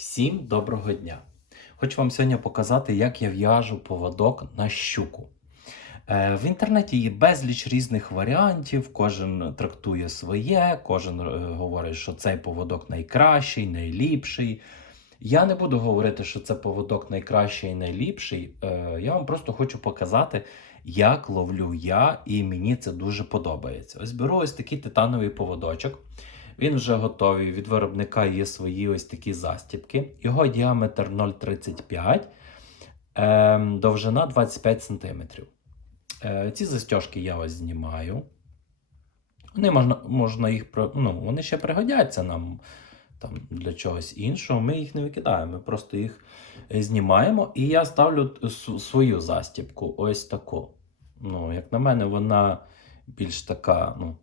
Всім доброго дня! Хочу вам сьогодні показати, як я в'яжу поводок на щуку. Е, В інтернеті є безліч різних варіантів, кожен трактує своє, кожен е, говорить, що цей поводок найкращий, найліпший. Я не буду говорити, що це поводок найкращий і найліпший. Е, Я вам просто хочу показати, як ловлю я, і мені це дуже подобається. Ось беру ось такий титановий поводочок. Він вже готовий. Від виробника є свої ось такі застібки. Його діаметр 0,35, ем, довжина 25 см. Е, ці застіжки я ось знімаю. Вони можна, можна їх ну, вони ще пригодяться нам там, для чогось іншого. Ми їх не викидаємо, ми просто їх е, знімаємо. І я ставлю свою застібку, ось таку. Ну, як на мене, вона більш така, ну,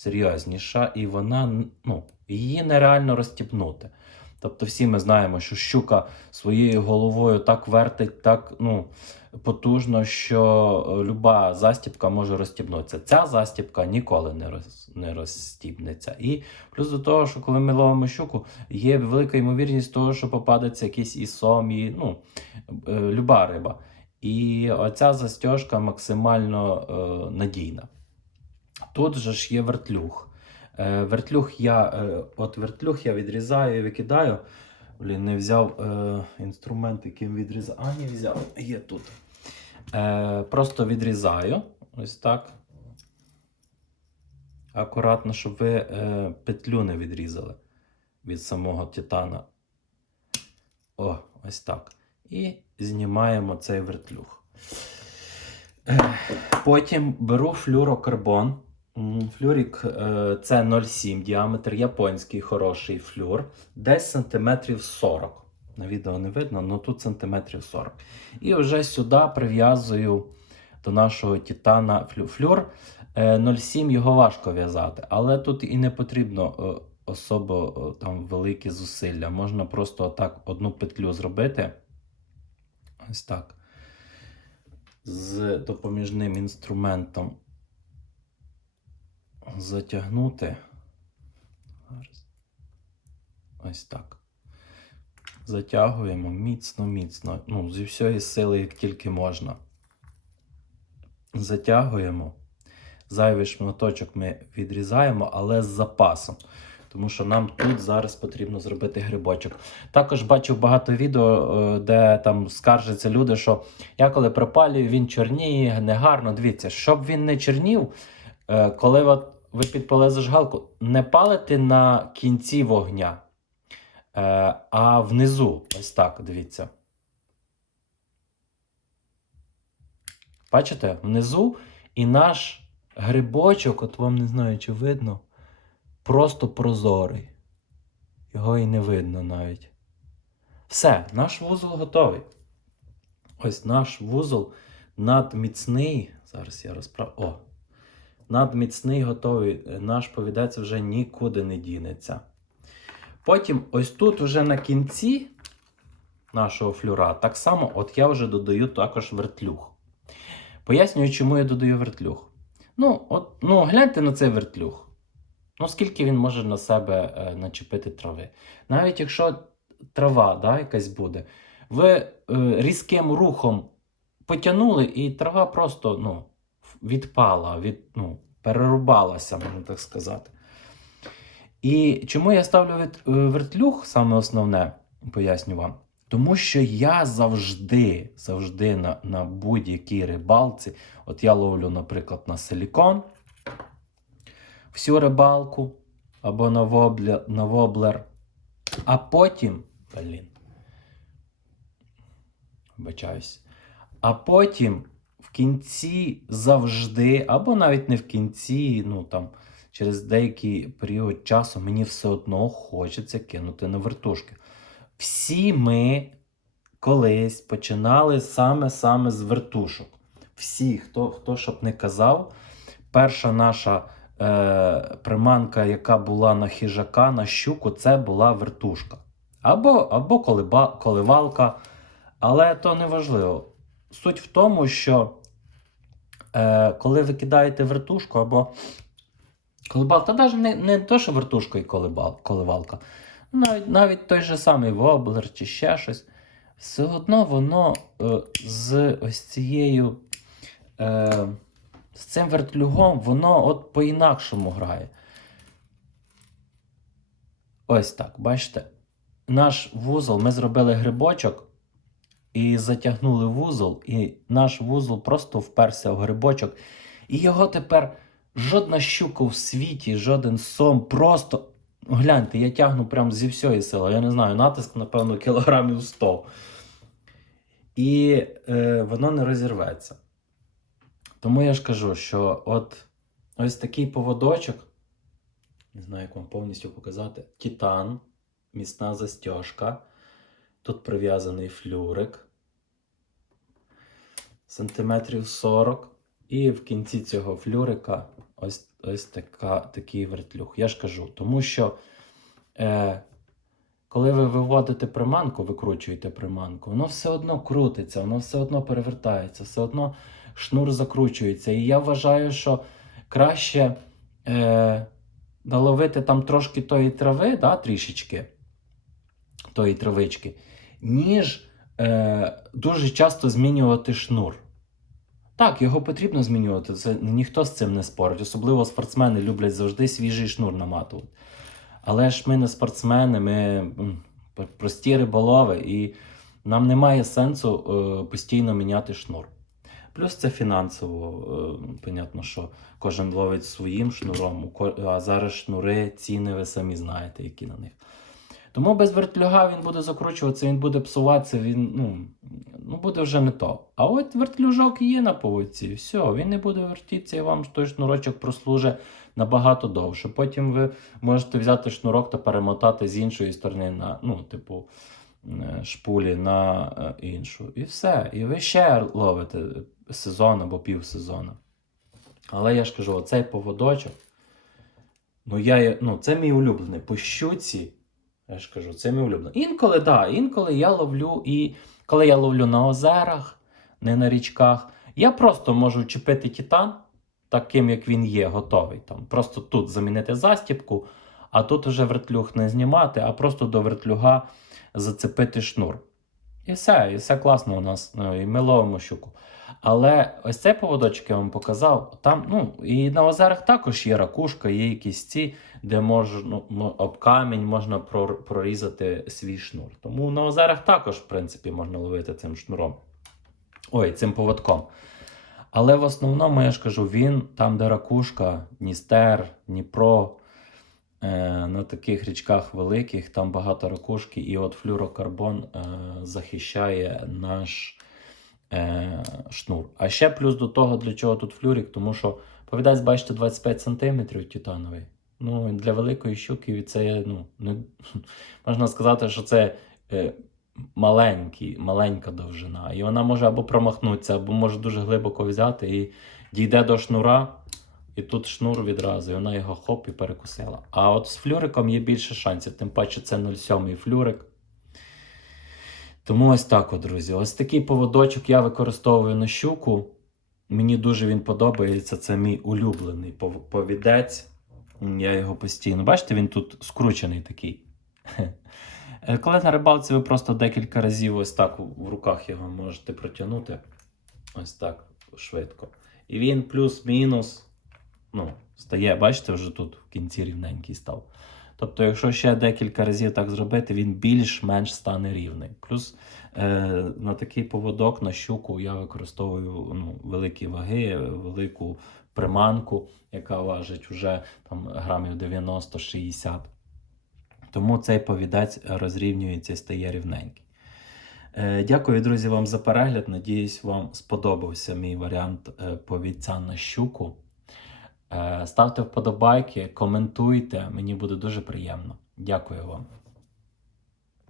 серйозніша, і вона ну, її нереально розтіпнути. Тобто, всі ми знаємо, що щука своєю головою так вертить, так ну, потужно, що е, люба застібка може розстібнутися. Ця застібка ніколи не, роз, не розстібнеться. І плюс до того, що коли ми ловимо щуку, є велика ймовірність того, що попадеться якийсь ісом, і, ну, е, люба риба. І оця застіжка максимально е, надійна. Тут же ж є вертлюг. Е, вертлюг я, е, от вертлюг я відрізаю і викидаю. Блін, не взяв е, інструмент, яким відрізаю. А, не взяв, є тут. Е, просто відрізаю. Ось так. Акуратно, щоб ви е, петлю не відрізали від самого титана. О, ось так. І знімаємо цей вертлюг. Е, Потім беру флюрокарбон. Флюрік е, це 0,7 діаметр, японський хороший флюр, десь сантиметрів 40. На відео не видно, але тут сантиметрів 40. І вже сюди прив'язую до нашого титана флюр. Е, 0,7 його важко в'язати, але тут і не потрібно е, особо е, там великі зусилля. Можна просто так одну петлю зробити. Ось так. З допоміжним інструментом затягнути. Ось так. Затягуємо міцно, міцно. Ну, зі всієї сили, як тільки можна. Затягуємо. Зайвий шматочок ми відрізаємо, але з запасом. Тому що нам тут зараз потрібно зробити грибочок. Також бачив багато відео, е, де там скаржаться люди, що я коли пропалюю, він чорніє, негарно. Дивіться, щоб він не чорнів, е, коли от ви підпали зажигалку, не палите на кінці вогня, е, а внизу. Ось так, дивіться. Бачите, внизу і наш грибочок, от вам не знаю, чи видно, просто прозорий. Його і не видно навіть. Все, наш вузол готовий. Ось наш вузол надміцний. Зараз я розправ. О! Надміцний готовий. Наш повідець вже нікуди не дінеться. Потім, ось тут, вже на кінці нашого флюра, так само, от я вже додаю також вертлюг. Пояснюю, чому я додаю вертлюг. Ну, от, ну, гляньте на цей вертлюг. Ну, скільки він може на себе е, начепити трави. Навіть якщо трава да, якась буде, ви е, різким рухом потягнули, і трава просто ну, відпала, від, ну, перерубалася, можна так сказати. І чому я ставлю е, вертлюг, саме основне, поясню вам. Тому що я завжди, завжди на, на будь-якій рибалці, от я ловлю, наприклад, на силікон, всю рибалку або на, воблер, на воблер, а потім, блін, вибачаюсь, а потім в кінці завжди, або навіть не в кінці, ну там через деякий період часу мені все одно хочеться кинути на вертушки. Всі ми колись починали саме-саме з вертушок. Всі, хто, хто щоб не казав, перша наша е, приманка, яка була на хижака, на щуку, це була вертушка. Або, або колиба, коливалка. Але то не важливо. Суть в тому, що е, коли ви кидаєте вертушку або коливалка, та навіть не, не то, що вертушка і колибал, коливалка. навіть, навіть той же самий воблер чи ще щось, все одно воно е, з ось цією. Е, з цим вертлюгом, воно от по-інакшому грає. Ось так, бачите? Наш вузол, ми зробили грибочок і затягнули вузол, і наш вузол просто вперся в грибочок. І його тепер жодна щука в світі, жоден сом, просто. Гляньте, я тягну прям зі всієї сили. Я не знаю, натиск, напевно, кілограмів 100. І е, воно не розірветься. Тому я ж кажу, що от ось такий поводочок, не знаю, як вам повністю показати, титан, міцна застіжка. Тут прив'язаний флюрик сантиметрів 40. І в кінці цього флюрика ось, ось така, такий вертлюг. Я ж кажу, тому що е, коли ви виводите приманку, викручуєте приманку, воно все одно крутиться, воно все одно перевертається, все одно шнур закручується. І я вважаю, що краще е, наловити там трошки тої трави, да, трішечки тої травички, ніж е, дуже часто змінювати шнур. Так, його потрібно змінювати, це ніхто з цим не спорить. Особливо спортсмени люблять завжди свіжий шнур наматувати. Але ж ми не спортсмени, ми прості риболови, і нам немає сенсу е, постійно міняти шнур. Плюс це фінансово, е, понятно, що кожен ловить своїм шнуром, а зараз шнури, ціни, ви самі знаєте, які на них. Тому без вертлюга він буде закручуватися, він буде псуватися, він ну, ну буде вже не то. А от вертлюжок є на поводці, все, він не буде вертітися і вам той шнурочок прослужить набагато довше. Потім ви можете взяти шнурок та перемотати з іншої сторони на, ну, типу, е, шпулі на е, іншу. І все. І ви ще ловите сезон або півсезону. Але я ж кажу, оцей поводочок. Ну, я, ну, це мій улюблений. По щуці, я ж кажу, це мій улюблений. Інколи, так, інколи я ловлю і коли я ловлю на озерах, не на річках, я просто можу чіпити титан, таким як він є, готовий. Там. Просто тут замінити застіпку, а тут уже вертлюг не знімати, а просто до вертлюга зацепити шнур. І все, і все класно у нас. ну, І ми ловимо щуку. Але ось цей поводочок я вам показав. Там, ну, і на озерах також є ракушка, є якісь ці, де можна ну, об камінь можна прорізати свій шнур. Тому на озерах також, в принципі, можна ловити цим шнуром. Ой, цим поводком. Але в основному, я ж кажу, він там, де ракушка, Дністер, Дніпро, е, на таких річках великих, там багато ракушки, і от флюрокарбон е, захищає наш е, шнур. А ще плюс до того, для чого тут флюрик, тому що повідасть, бачите, 25 см титановий. Ну, для великої щуки це ну, не, можна сказати, що це е, маленький, маленька довжина. І вона може або промахнутися, або може дуже глибоко взяти і дійде до шнура, і тут шнур відразу, і вона його хоп і перекусила. А от з флюриком є більше шансів, тим паче це 0,7 флюрик. Тому ось так, от, друзі. Ось такий поводочок я використовую на щуку. Мені дуже він подобається. Це мій улюблений повідець. Я його постійно. Бачите, він тут скручений такий. Е, Коли на рибалці ви просто декілька разів ось так в руках його можете протягнути. Ось так швидко. І він плюс-мінус ну, стає, бачите, вже тут в кінці рівненький став. Тобто, якщо ще декілька разів так зробити, він більш-менш стане рівний. Плюс е, на такий поводок, на щуку я використовую ну, великі ваги, велику приманку, яка важить вже там, грамів 90-60. Тому цей повідець розрівнюється і стає рівненький. Е, Дякую, друзі, вам за перегляд. Надіюсь, вам сподобався мій варіант е, повідця на щуку. Е, Ставте вподобайки, коментуйте, мені буде дуже приємно. Дякую вам.